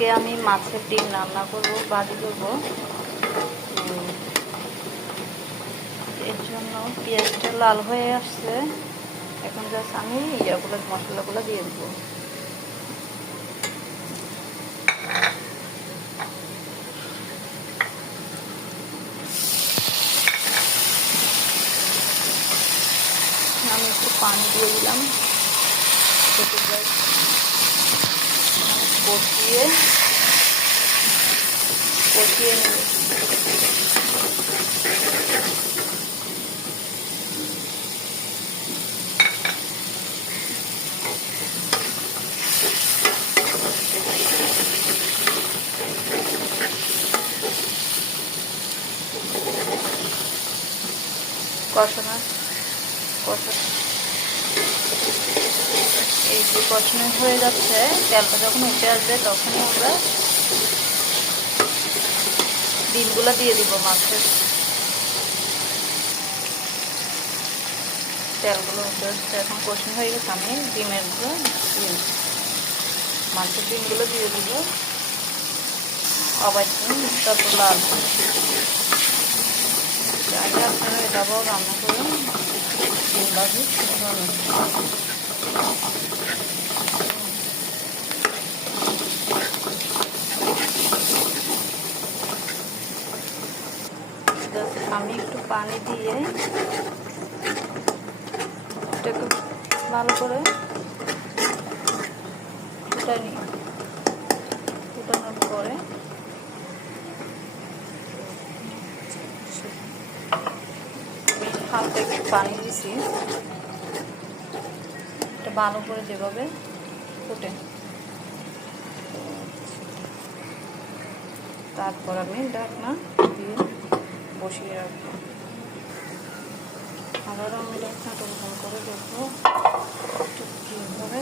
আজকে আমি মাছের ডিম রান্না করব, ভাজি করব। এর জন্য পেঁয়াজটা লাল হয়ে আসছে। এখন জাস্ট আমি মশলাগুলো দিয়ে দেবো। আমি একটু পানি দিয়ে দিলাম, কষিয়ে নেব। এই যে কষানো হয়ে যাচ্ছে, তেলটা যখন উঠে আসবে তখনই আমরা ডিমগুলো দিয়ে দিব। মাছের তেলগুলো উঠে আসছে, এখন কষানো হয়ে গেছে। আমি মাছের ডিমগুলো দিয়ে দিব। আবার তারপর লাল চাইলে আপনারা এটাও রান্না করুন। ডিম ভাজি আমি একটু পানি দিয়ে এটাকে ভালো করে ফুটানোর পরে হালকা একটু পানি দিছি, এটা ভালো করে যেভাবে ফুটে, তারপর আমি ঢাকনা দিয়ে বসিয়ে রাখবো। আবারও আমি ঢাকনাটা ওপেন করে দেখবো কীভাবে